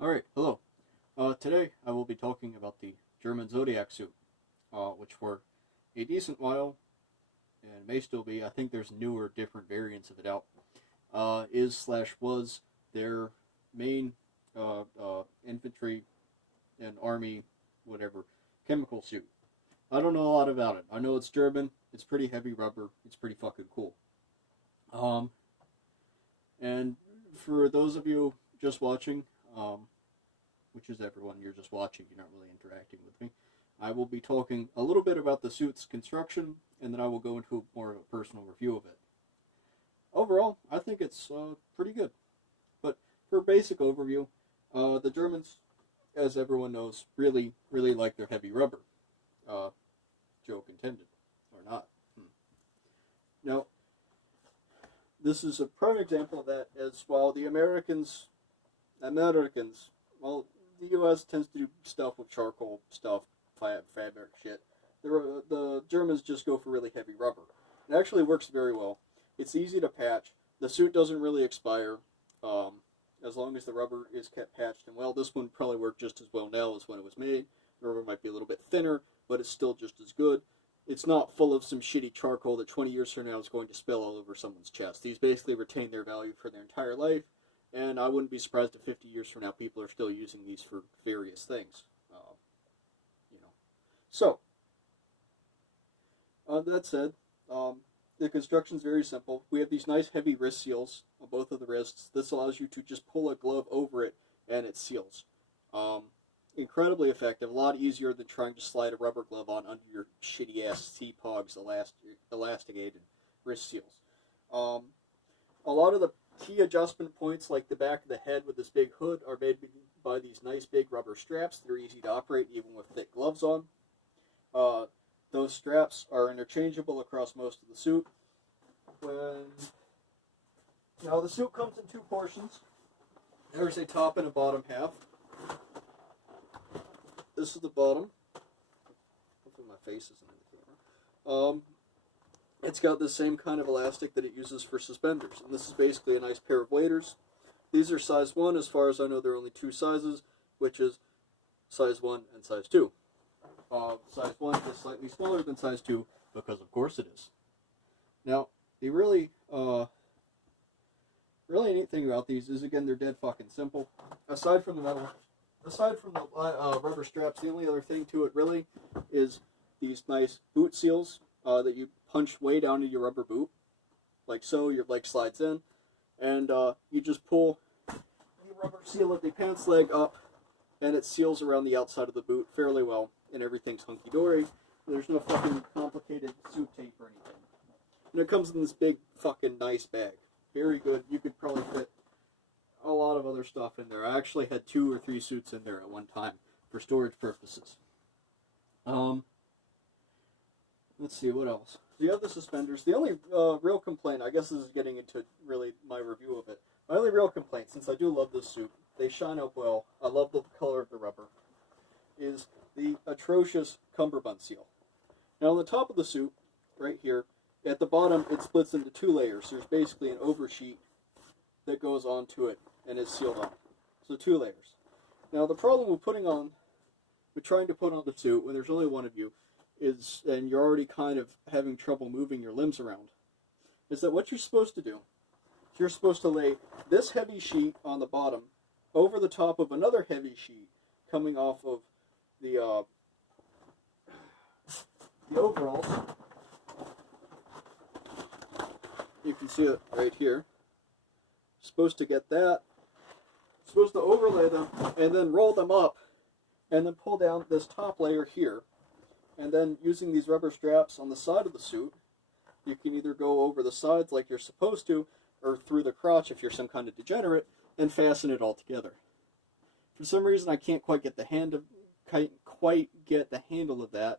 Alright, hello. Today I will be talking about the German Zodiak suit, which for a decent while, and may still be, I think there's newer, different variants of it out, is/was their main infantry and army, whatever, chemical suit. I don't know a lot about it. I know it's German, it's pretty heavy rubber, it's pretty fucking cool. Um, and for those of you just watching, which is everyone, you're just watching, you're not really interacting with me. I will be talking a little bit about the suit's construction, and then I will go into more of a personal review of it. Overall, I think it's pretty good. But for a basic overview, the Germans, as everyone knows, really, really like their heavy rubber. Joke intended, or not. Now, this is a prime example of that, as while the Americans, well, the U.S. tends to do stuff with charcoal stuff, fabric shit. The Germans just go for really heavy rubber. It actually works very well. It's easy to patch. The suit doesn't really expire, as long as the rubber is kept patched. And well, this one probably worked just as well now as when it was made. The rubber might be a little bit thinner, but it's still just as good. It's not full of some shitty charcoal that 20 years from now is going to spill all over someone's chest. These basically retain their value for their entire life. And I wouldn't be surprised if 50 years from now people are still using these for various things. You know. So, that said, the construction is very simple. We have these nice heavy wrist seals on both of the wrists. This allows you to just pull a glove over it and it seals. Incredibly effective. A lot easier than trying to slide a rubber glove on under your shitty ass C-Pogs elasticated wrist seals. A lot of the key adjustment points, like the back of the head with this big hood, are made by these nice big rubber straps. They're easy to operate even with thick gloves on. Those straps are interchangeable across most of the suit. Now the suit comes in two portions. There's a top and a bottom half. This is the bottom. Hopefully my face isn't in the camera. It's got the same kind of elastic that it uses for suspenders, and this is basically a nice pair of waders. These are size 1. As far as I know, there are only two sizes, which is size 1 and size 2. Size 1 is slightly smaller than size 2, because of course it is. Now, the really neat thing about these is, again, they're dead fucking simple. Aside from the rubber straps, the only other thing to it really is these nice boot seals that you punch way down into your rubber boot, like so. Your leg slides in, and you just pull the rubber seal of the pants leg up, and it seals around the outside of the boot fairly well, and everything's hunky-dory. There's no fucking complicated suit tape or anything. And it comes in this big fucking nice bag. Very good. You could probably fit a lot of other stuff in there. I actually had 2 or 3 suits in there at one time for storage purposes. Let's see, what else? So you have the suspenders. The only real complaint, I guess this is getting into really my review of it. My only real complaint, since I do love this suit, they shine up well, I love the color of the rubber, is the atrocious cummerbund seal. Now on the top of the suit, right here, at the bottom it splits into 2 layers. There's basically an oversheet that goes onto it and is sealed on. So 2 layers. Now the problem with trying to put on the suit when there's only one of you, and you're already kind of having trouble moving your limbs around, is that what you're supposed to do is you're supposed to lay this heavy sheet on the bottom over the top of another heavy sheet coming off of the overalls. You can see it right here. Supposed to get that, supposed to overlay them, and then roll them up, and then pull down this top layer here. And then using these rubber straps on the side of the suit, you can either go over the sides like you're supposed to, or through the crotch if you're some kind of degenerate, and fasten it all together. For some reason I can't quite get the handle of that,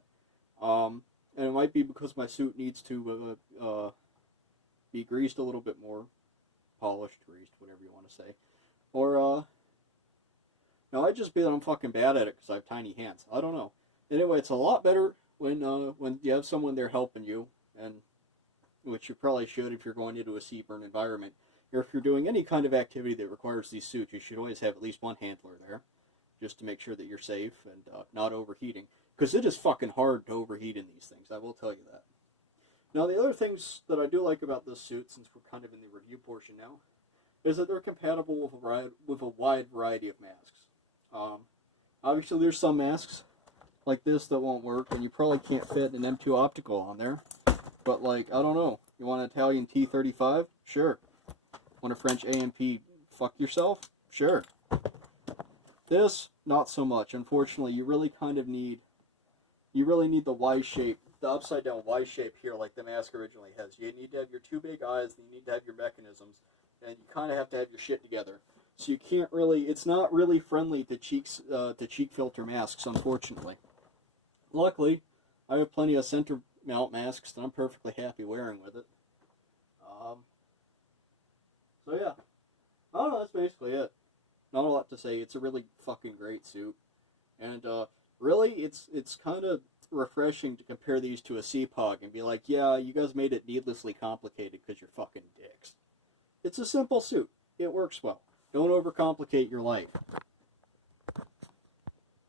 and it might be because my suit needs to be greased a little bit more. Polished, greased, whatever you want to say. Or, no, I just be that I'm fucking bad at it because I have tiny hands. I don't know. Anyway, it's a lot better when you have someone there helping you, and which you probably should if you're going into a sea-burn environment. or if you're doing any kind of activity that requires these suits, you should always have at least one handler there, just to make sure that you're safe and not overheating. Because it is fucking hard to overheat in these things, I will tell you that. Now, the other things that I do like about this suit, since we're kind of in the review portion now, is that they're compatible with a wide variety of masks. Obviously, there's some masks like this that won't work, and you probably can't fit an M2 optical on there. But, like, I don't know. You want an Italian T35? Sure. Want a French AMP fuck yourself? Sure. This, not so much. Unfortunately, you really need the Y shape, the upside down Y shape here like the mask originally has. You need to have your two big eyes, and you need to have your mechanisms, and you kind of have to have your shit together. So you can't really, it's not really friendly to cheek filter masks, unfortunately. Luckily, I have plenty of center mount masks that I'm perfectly happy wearing with it. So yeah, I don't know, that's basically it. Not a lot to say. It's a really fucking great suit. And really, it's kind of refreshing to compare these to a CPOG and be like, yeah, you guys made it needlessly complicated because you're fucking dicks. It's a simple suit. It works well. Don't overcomplicate your life.